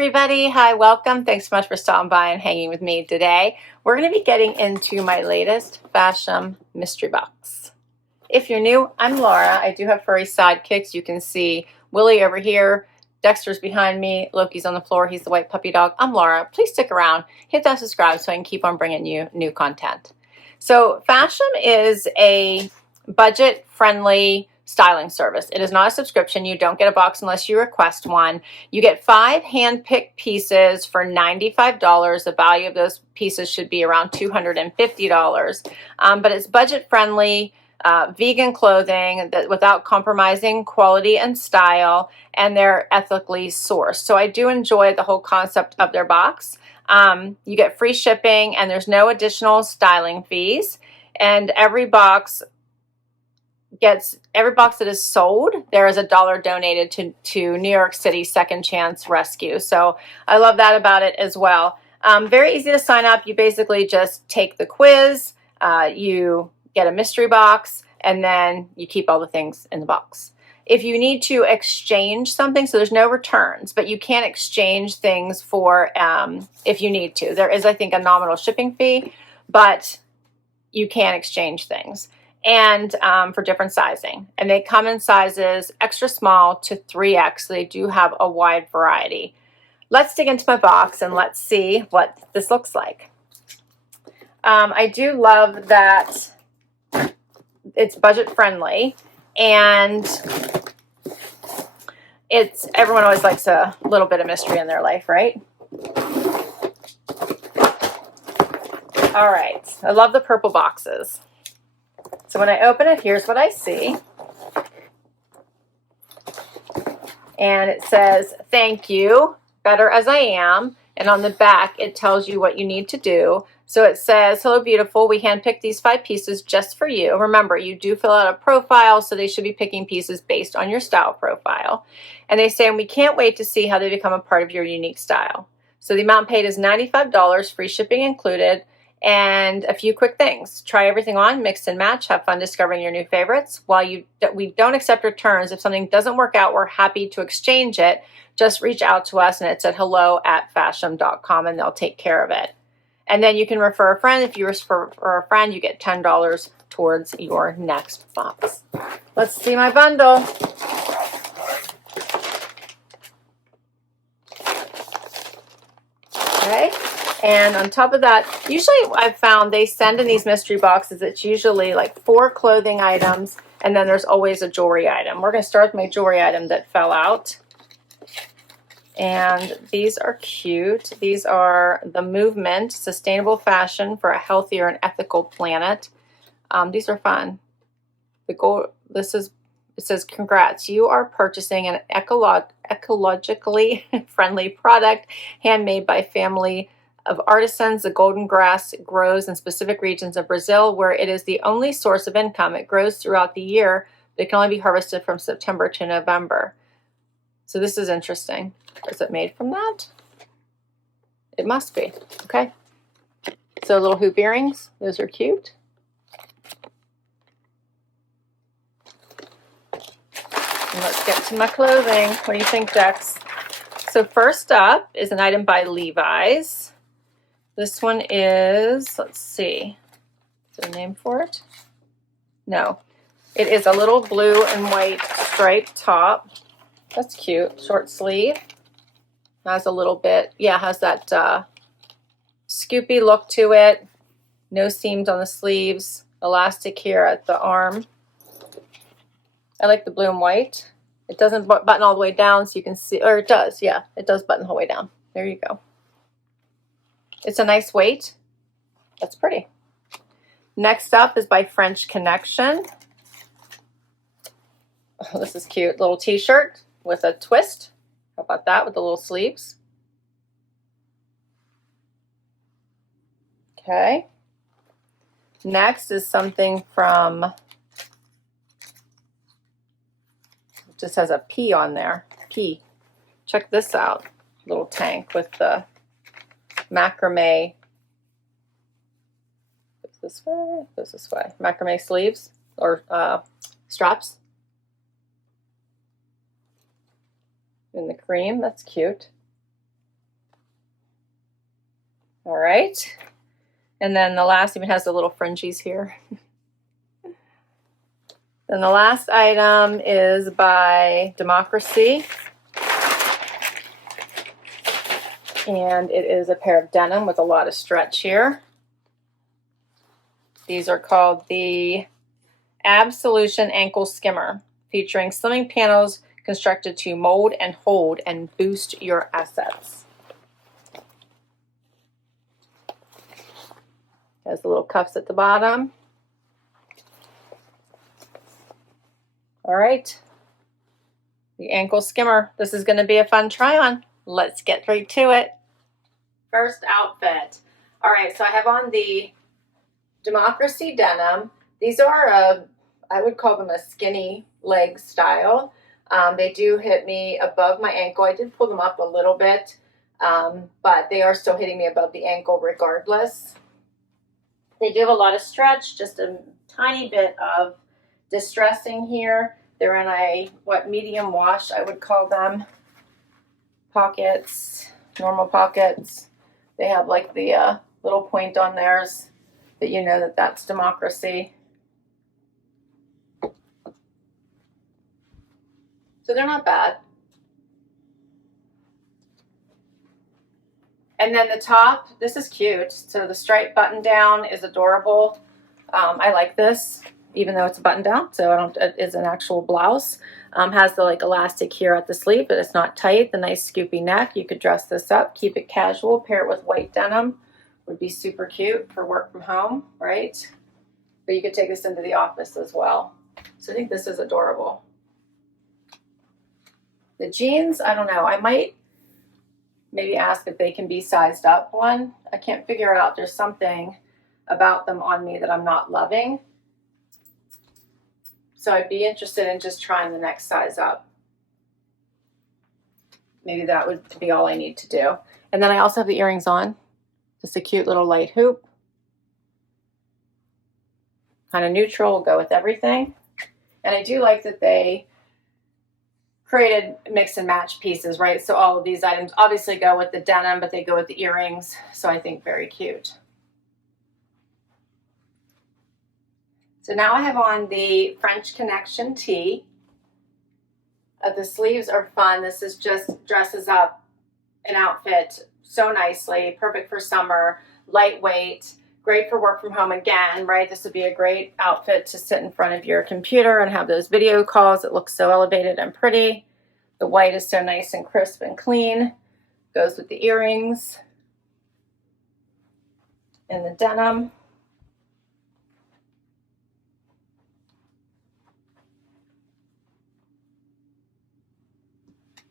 everybody. Hi, welcome. Thanks so much for stopping by and hanging with me today. We're going to be getting into my latest FASHOM Mystery Box. If you're new, I'm Laura. I do have furry sidekicks. You can see Willie over here, Dexter's behind me, Loki's on the floor, he's the white puppy dog. I'm Laura. Please stick around, hit that subscribe so I can keep on bringing you new content. So FASHOM is a budget-friendly styling service. It is not a subscription. You don't get a box unless you request one. You get 5 hand-picked pieces for $95. The value of those pieces should be around $250. But it's budget-friendly, vegan clothing that without compromising quality and style, and they're ethically sourced. So I do enjoy the whole concept of their box. You get free shipping and there's no additional styling fees. And every box that is sold, there is $1 donated to New York City Second Chance Rescue. So I love that about it as well. Very easy to sign up. You basically just take the quiz, you get a mystery box, and then you keep all the things in the box. If you need to exchange something, so there's no returns, but you can exchange things for if you need to. There is, I think, a nominal shipping fee, but you can exchange things. And for different sizing. And they come in sizes extra small to 3X. So they do have a wide variety. Let's dig into my box and let's see what this looks like. I do love that it's budget friendly, and everyone always likes a little bit of mystery in their life, right? All right, I love the purple boxes. So when I open it, here's what I see. And it says, "Thank you, better as I am." And on the back, it tells you what you need to do. So it says, "Hello, beautiful. We handpicked these 5 pieces just for you." Remember, you do fill out a profile, so they should be picking pieces based on your style profile. And they say, "And we can't wait to see how they become a part of your unique style." So the amount paid is $95, free shipping included. And a few quick things. Try everything on, mix and match, have fun discovering your new favorites. While we don't accept returns, if something doesn't work out, we're happy to exchange it. Just reach out to us, and it's at hello@fashom.com, and they'll take care of it. And then you can refer a friend. If you refer a friend, you get $10 towards your next box. Let's see my bundle. Okay. And on top of that, usually I've found they send in these mystery boxes, it's usually like 4 clothing items, and then there's always a jewelry item. We're going to start with my jewelry item that fell out. And these are cute. These are the Movement Sustainable Fashion for a Healthier and Ethical Planet. These are fun. It says, "Congrats, you are purchasing an ecologically friendly product handmade by family of artisans. The golden grass grows in specific regions of Brazil where it is the only source of income. It grows throughout the year, but it can only be harvested from September to November." So this is interesting. Is it made from that? It must be. Okay. So little hoop earrings. Those are cute. And let's get to my clothing. What do you think, Dex? So first up is an item by Levi's. This one is, let's see, is there a name for it? No. It is a little blue and white striped top. That's cute. Short sleeve. Has a little bit, has that scoopy look to it. No seams on the sleeves. Elastic here at the arm. I like the blue and white. It doesn't button all the way down, so you can see, or it does, yeah. It does button the whole way down. There you go. It's a nice weight. That's pretty. Next up is by French Connection. Oh, this is cute. Little t-shirt with a twist. How about that with the little sleeves? Okay. Next is something from, it just has a P on there. P. Check this out. Little tank with the macrame. Goes this way. Macrame sleeves or straps. In the cream, that's cute. All right. And then the last even has the little fringes here. Then the last item is by Democracy. And it is a pair of denim with a lot of stretch here. These are called the Absolution Ankle Skimmer, featuring slimming panels constructed to mold and hold and boost your assets. Has the little cuffs at the bottom. All right, the ankle skimmer. This is going to be a fun try on. Let's get right to it. First outfit. All right, so I have on the Democracy denim. These are I would call them a skinny leg style. They do hit me above my ankle. I did pull them up a little bit, but they are still hitting me above the ankle regardless. They do have a lot of stretch, just a tiny bit of distressing here. They're in a, medium wash, I would call them. Pockets, normal pockets. They have like the little point on theirs that you know that that's Democracy. So they're not bad. And then the top, this is cute. So the striped button down is adorable. I like this, even though it's a button down. So it is an actual blouse. Has the like elastic here at the sleeve, but it's not tight. The nice scoopy neck. You could dress this up, keep it casual, pair it with white denim. Would be super cute for work from home, right? But you could take this into the office as well. So I think this is adorable. The jeans, I don't know. I might maybe ask if they can be sized up one. I can't figure out. There's something about them on me that I'm not loving. So I'd be interested in just trying the next size up. Maybe that would be all I need to do. And then I also have the earrings on. Just a cute little light hoop. Kind of neutral, will go with everything. And I do like that they created mix and match pieces, right? So all of these items obviously go with the denim, but they go with the earrings. So I think very cute. So now I have on the French Connection tee. The sleeves are fun. This is just dresses up an outfit so nicely, perfect for summer, lightweight, great for work from home again, right? This would be a great outfit to sit in front of your computer and have those video calls. It looks so elevated and pretty. The white is so nice and crisp and clean. Goes with the earrings and the denim.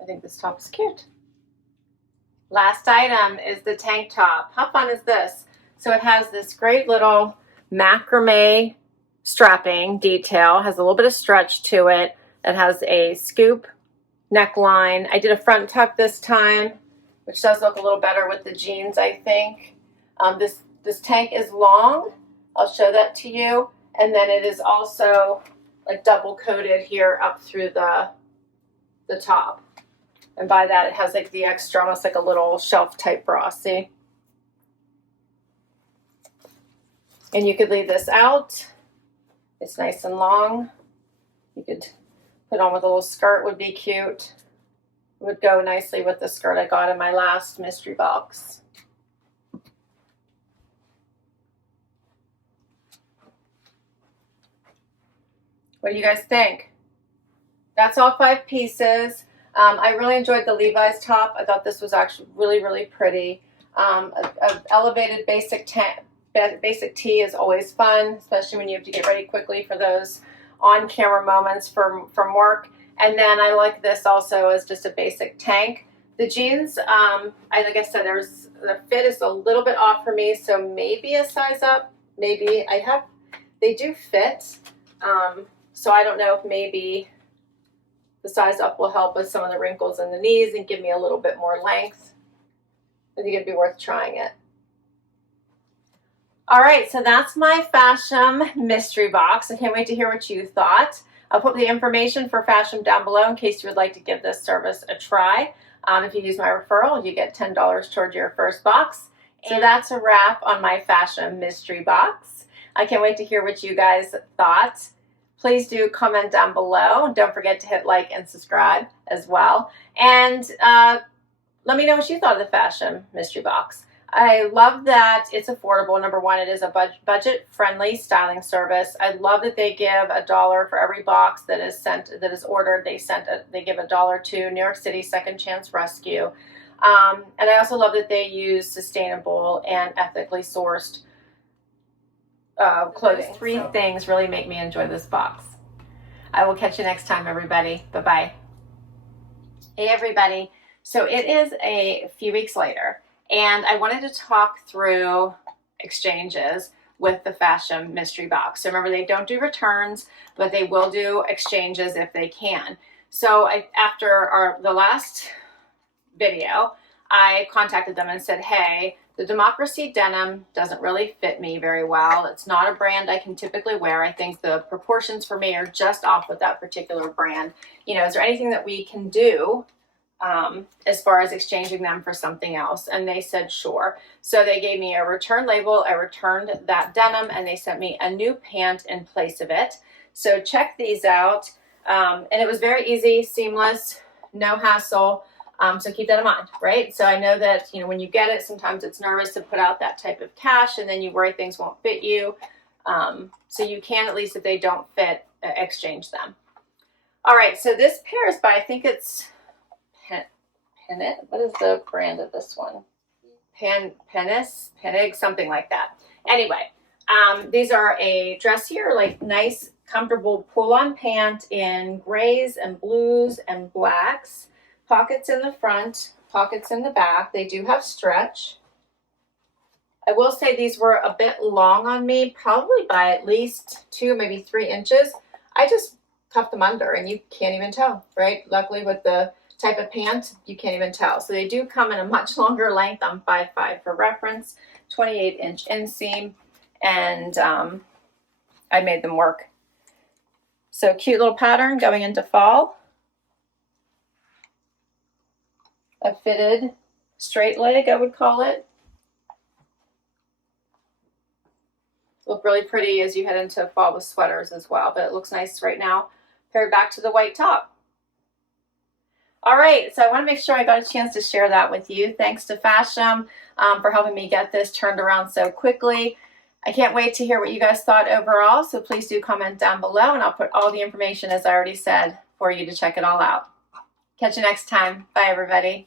I think this top is cute. Last item is the tank top. How fun is this? So it has this great little macrame strapping detail, has a little bit of stretch to it. It has a scoop neckline. I did a front tuck this time, which does look a little better with the jeans, I think. This tank is long. I'll show that to you. And then it is also like double coated here up through the top. And by that, it has like the extra, almost like a little shelf type bra, see? And you could leave this out. It's nice and long. You could put on with a little skirt, would be cute. It would go nicely with the skirt I got in my last mystery box. What do you guys think? That's all 5 pieces. I really enjoyed the Levi's top. I thought this was actually really, really pretty. An elevated basic tee is always fun, especially when you have to get ready quickly for those on-camera moments from work. And then I like this also as just a basic tank. The jeans, like I said, the fit is a little bit off for me, so maybe a size up. Maybe they do fit. So I don't know if maybe the size up will help with some of the wrinkles in the knees and give me a little bit more length. I think it'd be worth trying it. All right, so that's my FASHOM mystery box. I can't wait to hear what you thought. I'll put the information for FASHOM down below in case you would like to give this service a try. If you use my referral, you get $10 towards your first box. So that's a wrap on my FASHOM mystery box. I can't wait to hear what you guys thought. Please do comment down below. Don't forget to hit like and subscribe as well. And let me know what you thought of the FASHOM mystery box. I love that it's affordable. Number one, it is a budget-friendly styling service. I love that they give $1 for every box that is ordered. They give $1 to New York City Second Chance Rescue. And I also love that they use sustainable and ethically sourced clothing. Those three things really make me enjoy this box. I will catch you next time, everybody. Bye-bye. Hey, everybody. So it is a few weeks later, and I wanted to talk through exchanges with the FASHOM mystery box. So remember, they don't do returns, but they will do exchanges if they can. So after the last video, I contacted them and said, hey, the Democracy denim doesn't really fit me very well. It's not a brand I can typically wear. I think the proportions for me are just off with that particular brand. You know, is there anything that we can do as far as exchanging them for something else? And they said, sure. So they gave me a return label. I returned that denim and they sent me a new pant in place of it. So check these out. And it was very easy, seamless, no hassle. So keep that in mind, right? So I know that, you know, when you get it, sometimes it's nervous to put out that type of cash and then you worry things won't fit you. So you can, at least if they don't fit, exchange them. All right, so this pair is by, I think it's what is the brand of this one? Penig, something like that. Anyway, these are a dressier, like nice, comfortable pull-on pant in grays and blues and blacks. Pockets in the front, pockets in the back. They do have stretch. I will say these were a bit long on me, probably by at least 2, maybe 3 inches. I just tucked them under and you can't even tell, right? Luckily with the type of pant, you can't even tell. So they do come in a much longer length. I'm 5'5" for reference, 28-inch inseam, and I made them work. So cute little pattern going into fall. A fitted straight leg, I would call it. Look really pretty as you head into fall with sweaters as well, but it looks nice right now paired back to the white top. All right, so I want to make sure I got a chance to share that with you. Thanks to FASHOM for helping me get this turned around so quickly. I can't wait to hear what you guys thought overall, so please do comment down below and I'll put all the information, as I already said, for you to check it all out. Catch you next time. Bye, everybody.